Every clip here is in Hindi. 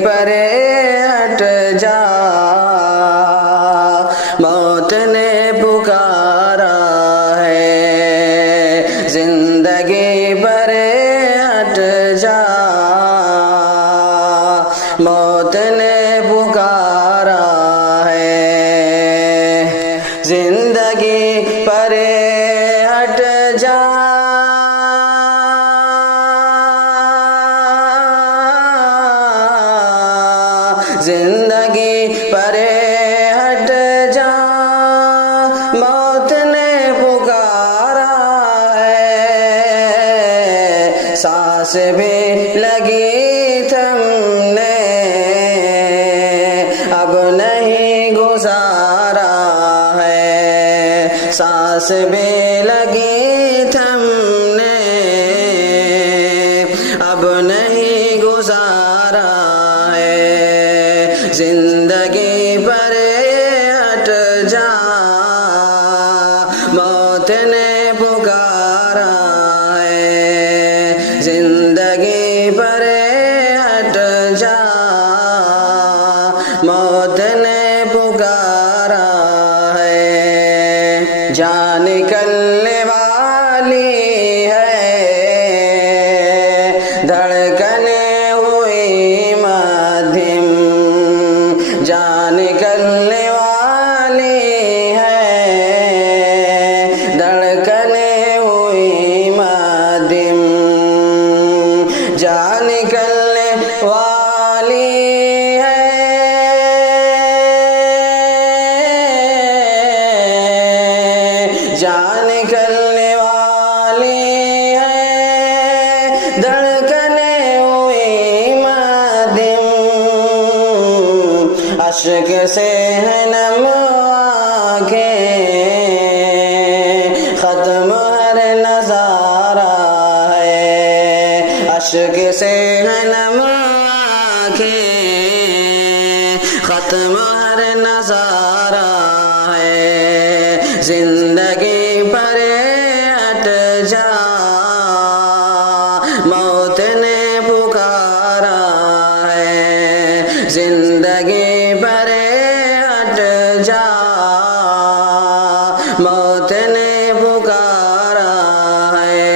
परे हट जा, मौत ने पुकारा है। जिंदगी परे हट जा, मौत ने पुकारा है। जिंदगी परे हट जा, जिंदगी परे हट जा, मौत ने पुकारा है। सांस भी लगी थमने, अब नहीं गुजारा है। सांस भी लगी थमने, अब नहीं गुजारा है। जिंदगी परे हट जा, मौत ने पुकारा है। जिंदगी परे हट जा, मौत ने पुकारा है। जान निकलने वाली है, धड़कने हुई मध्यम। जान निकलने वाली है, धड़कने हुई मध्यम। जान निकलने वाली है, जान निकलने वाली है, धड़कने हुई मध्यम। अश्क से है नम आँखें, खत्म हर नजारा है। अश्क से है नम आँखें, खत्म हर नजारा है। जिंदगी परे हट जा, मौत ने पुकारा है। जिंदगी परे हट जा, मौत ने पुकारा है।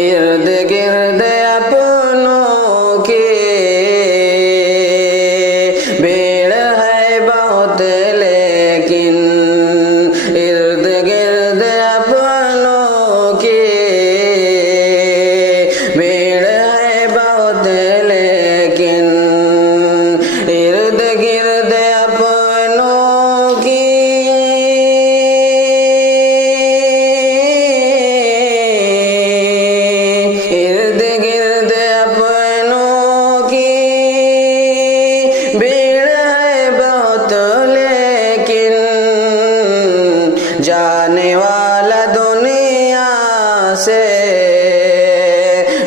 इर्द गिर्द अपनों की भीड़ है बहुत, लेकिन इर्द गिर्द अपनों की भीड़ है बहुत, लेकिन इर्द गिर्द अपनों की इर्द गिर्द अपनों की भीड़ है बहुत, लेकिन जाने वाला दुनिया से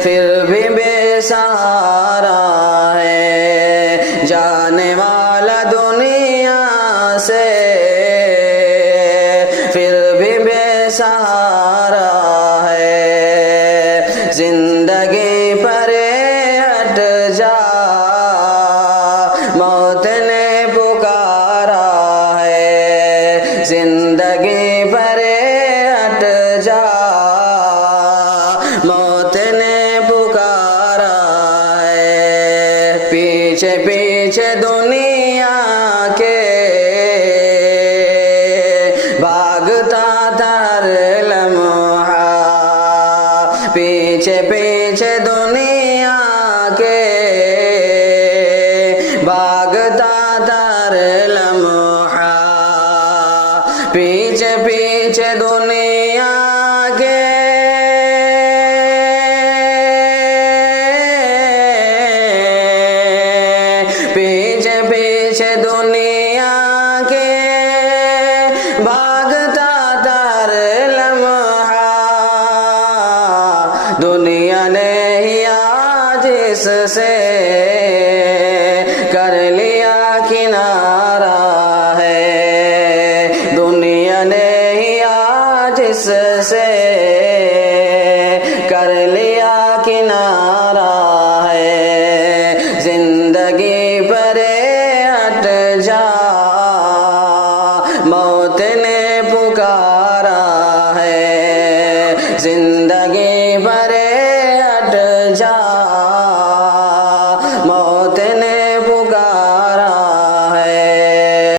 फिर भी बेसहारा है। जाने वाला दुनिया से फिर भी बेसहारा है। जिंदगी परे हट जा, मौत ने पुकारा है। जिंदगी परे हट जा, मौत ने पुकारा है। पीछे पीछे दुनिया के भागता था हर लम्हा, पीछे पीछे दुनिया के भागता था हर लम्हा। पीछे पीछे दुनिया के पीछे पीछे दुनिया के भागता था हर लम्हा। दुनिया ने ही आज इससे कर लिया किनारा है। दुनिया ने ही आज इससे कर लिया किनारा है। जिंदगी मौत ने पुकारा है। जिंदगी